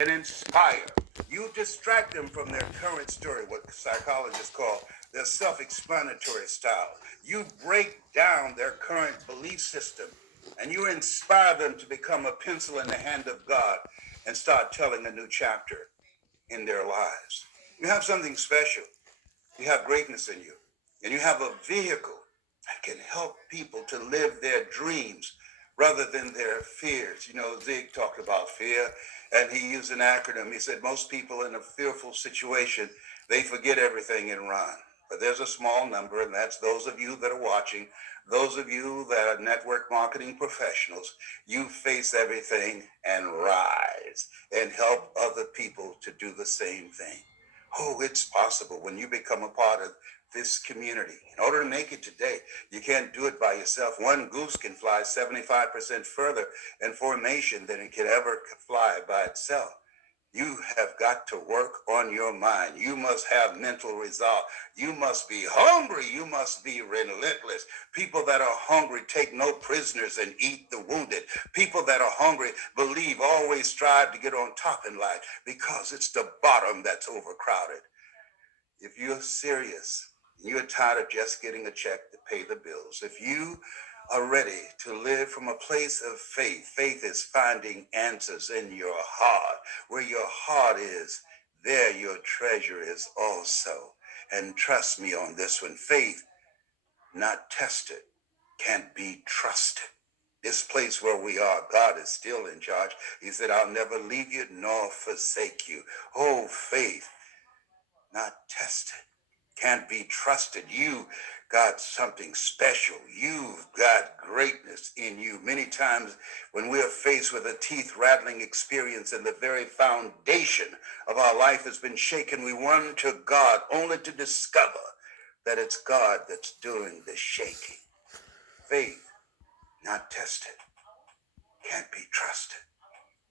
and inspire. You distract them from their current story, what psychologists call their self-explanatory style. You break down their current belief system and you inspire them to become a pencil in the hand of God and start telling a new chapter in their lives. You have something special. You have greatness in you. And you have a vehicle that can help people to live their dreams rather than their fears. You know, Zig talked about fear, and he used an acronym. He said most people in a fearful situation, they forget everything and run. But there's a small number, and that's those of you that are watching, those of you that are network marketing professionals. You face everything and rise and help other people to do the same thing. Oh, it's possible when you become a part of this community. In order to make it today, you can't do it by yourself. One goose can fly 75% further in formation than it can ever fly by itself. You have got to work on your mind. You must have mental resolve. You must be hungry. You must be relentless. People that are hungry take no prisoners and eat the wounded. People that are hungry believe, always strive to get on top in life because it's the bottom that's overcrowded. If you're serious, you're tired of just getting a check to pay the bills. If you are ready to live from a place of faith, faith is finding answers in your heart. Where your heart is, there your treasure is also. And trust me on this one, faith not tested can't be trusted. This place where we are, God is still in charge. He said, I'll never leave you nor forsake you. Oh, faith not tested can't be trusted. You got something special. You've got greatness in you. Many times when we are faced with a teeth rattling experience and the very foundation of our life has been shaken, we run to God only to discover that it's God that's doing the shaking. Faith not tested can't be trusted.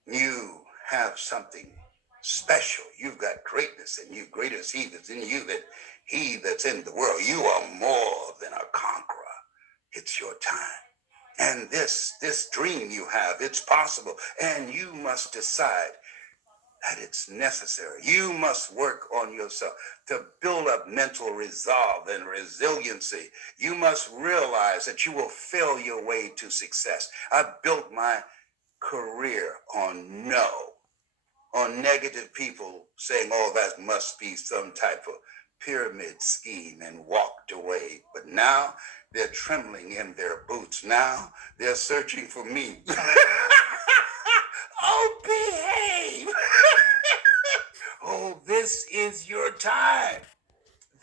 You have something special. You've got greatness in you. Greater is he that's in you than he that's in the world. You are more than a conqueror. It's your time. And this dream you have, it's possible. And you must decide that it's necessary. You must work on yourself to build up mental resolve and resiliency. You must realize that you will fail your way to success. I built my career on no, on negative people saying, oh, that must be some type of pyramid scheme, and walked away. But now they're trembling in their boots. Now they're searching for me. Oh, behave. Oh, this is your time.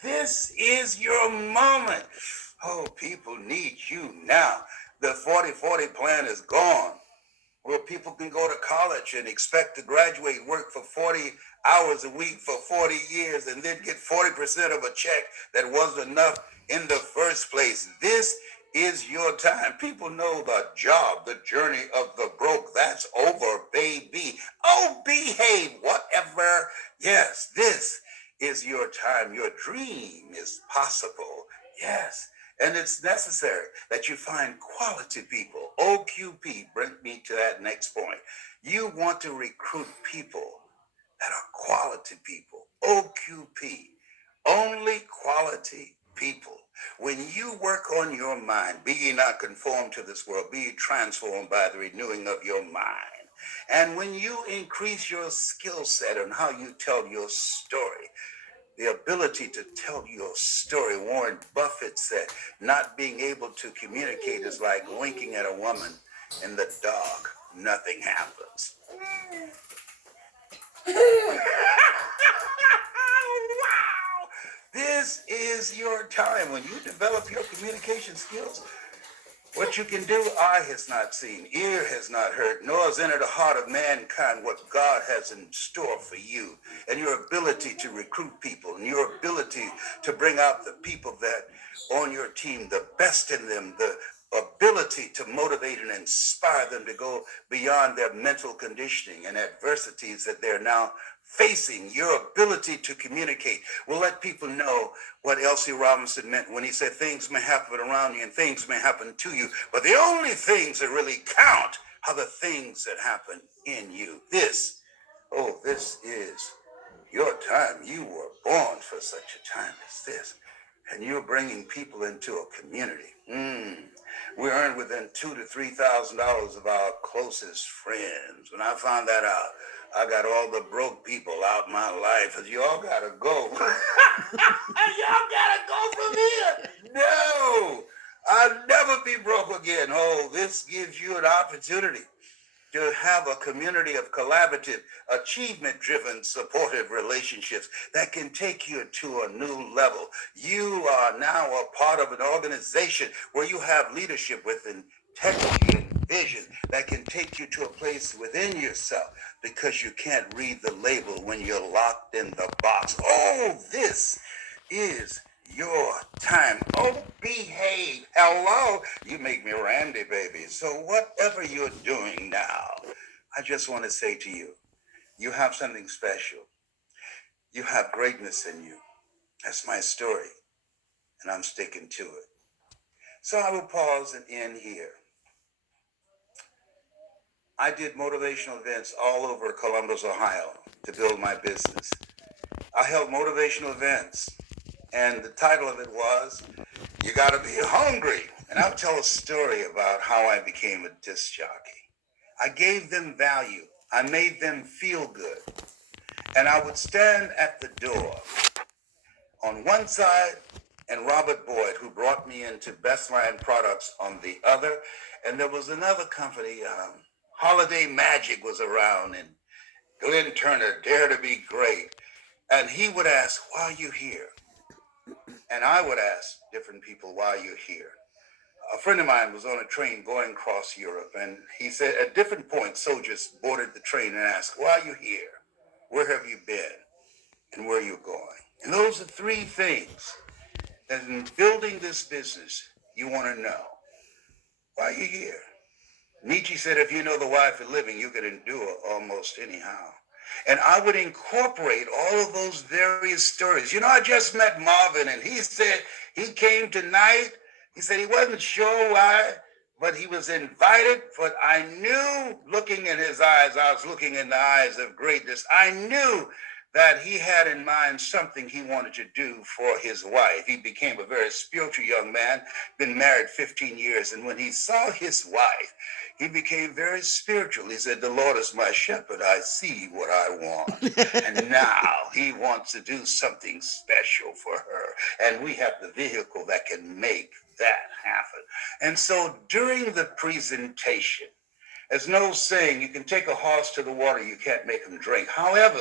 This is your moment. Oh, people need you now. The 40-40 plan is gone, where people can go to college and expect to graduate, work for 40 hours a week for 40 years, and then get 40% of a check that wasn't enough in the first place. This is your time. People know the job, the journey of the broke. That's over, baby. Oh, behave, whatever. Yes, this is your time. Your dream is possible. Yes. And it's necessary that you find quality people. OQP, bring me to that next point. You want to recruit people that are quality people. OQP, only quality people. When you work on your mind, be ye not conformed to this world, be ye transformed by the renewing of your mind. And when you increase your skill set on how you tell your story, the ability to tell your story. Warren Buffett said, not being able to communicate is like winking at a woman in the dark. Nothing happens. Wow! This is your time. When you develop your communication skills, what you can do, eye has not seen, ear has not heard, nor has entered the heart of mankind what God has in store for you. And your ability to recruit people, and your ability to bring out the people that on your team, the best in them, the ability to motivate and inspire them to go beyond their mental conditioning and adversities that they're now facing. Your ability to communicate will let people know what L.C. Robinson meant when he said things may happen around you and things may happen to you, but the only things that really count are the things that happen in you. This Oh, this is your time. You were born for such a time as this. And you're bringing people into a community. We earned within $2,000 to $3,000 of our closest friends. When I found that out, I got all the broke people out my life. Cause y'all gotta go. Y'all gotta go from here. No, I'll never be broke again. Oh, this gives you an opportunity to have a community of collaborative, achievement-driven, supportive relationships that can take you to a new level. You are now a part of an organization where you have leadership with integrity and vision that can take you to a place within yourself because you can't read the label when you're locked in the box. Oh, this is your time. Oh, behave. Hello. You make me Randy, baby. So whatever you're doing now, I just want to say to you, you have something special. You have greatness in you. That's my story, and I'm sticking to it. So I will pause and end here. I did motivational events all over Columbus, Ohio to build my business. I held motivational events, and the title of it was, You Gotta Be Hungry. And I'll tell a story about how I became a disc jockey. I gave them value. I made them feel good. And I would stand at the door on one side and Robert Boyd, who brought me into Bestline Products, on the other. And there was another company, Holiday Magic was around, and Glenn Turner, Dare to Be Great. And he would ask, why are you here? And I would ask different people, why are you here? A friend of mine was on a train going across Europe, and he said at different points, soldiers boarded the train and asked, why are you here? Where have you been? And where are you going? And those are three things that in building this business, you want to know. Why are you here? Nietzsche said, if you know the why for living, you can endure almost anyhow. And I would incorporate all of those various stories. You know, I just met Marvin, and he said he came tonight. He said he wasn't sure why, but he was invited. But I knew, looking in his eyes, I was looking in the eyes of greatness. I knew that he had in mind something he wanted to do for his wife. He became a very spiritual young man, been married 15 years. And when he saw his wife, he became very spiritual. He said, the Lord is my shepherd. I see what I want. And now he wants to do something special for her. And we have the vehicle that can make that happen. And so during the presentation, there's no saying you can take a horse to the water, you can't make him drink. However,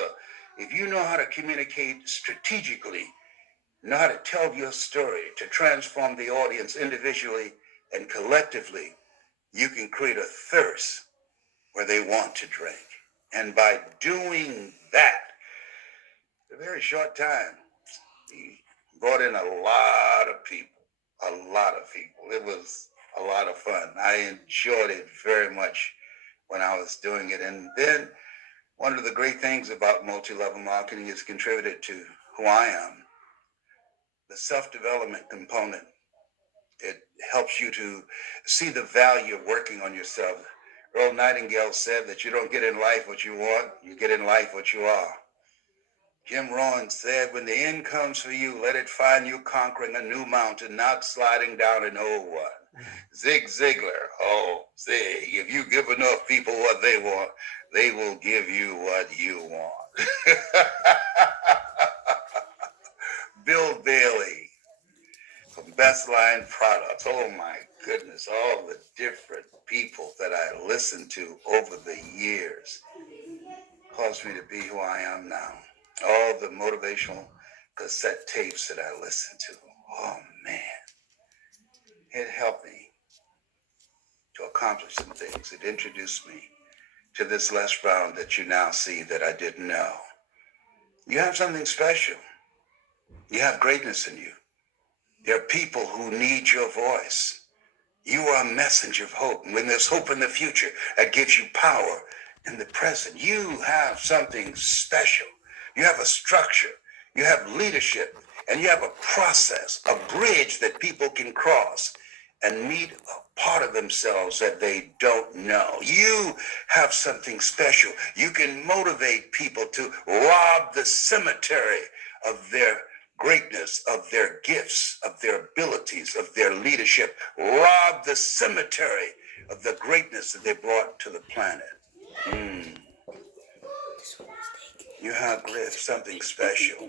if you know how to communicate strategically, know how to tell your story to transform the audience individually and collectively, you can create a thirst where they want to drink. And by doing that, in a very short time, he brought in a lot of people, a lot of people. It was a lot of fun. I enjoyed it very much when I was doing it. And then one of the great things about multi-level marketing is contributed to who I am. The self-development component. It helps you to see the value of working on yourself. Earl Nightingale said that you don't get in life what you want, you get in life what you are. Jim Rohn said, when the end comes for you, let it find you conquering a new mountain, not sliding down an old one. Zig Ziglar, oh, Zig, if you give enough people what they want, they will give you what you want. Bill Bailey from Bestline Products. Oh my goodness, all the different people that I listened to over the years caused me to be who I am now. All the motivational cassette tapes that I listened to. Oh man, it helped me to accomplish some things. It introduced me to this Les Brown that you now see that I didn't know. You have something special. You have greatness in you. There are people who need your voice. You are a messenger of hope. And when there's hope in the future, that gives you power in the present. You have something special. You have a structure. You have leadership. And you have a process, a bridge that people can cross. and meet a part of themselves that they don't know. You have something special. You can motivate people to rob the cemetery of their greatness, of their gifts, of their abilities, of their leadership. Rob the cemetery of the greatness that they brought to the planet. You have something special.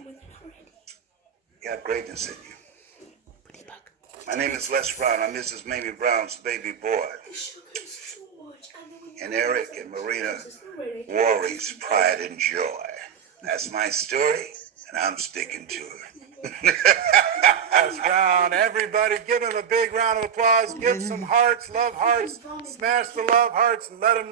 You have greatness in you. My name is Les Brown. I'm Mrs. Mamie Brown's baby boy. And Eric and Marina Worry's pride and joy. That's my story, and I'm sticking to it. Les Brown, everybody give him a big round of applause. Give some hearts, love hearts, smash the love hearts, and let him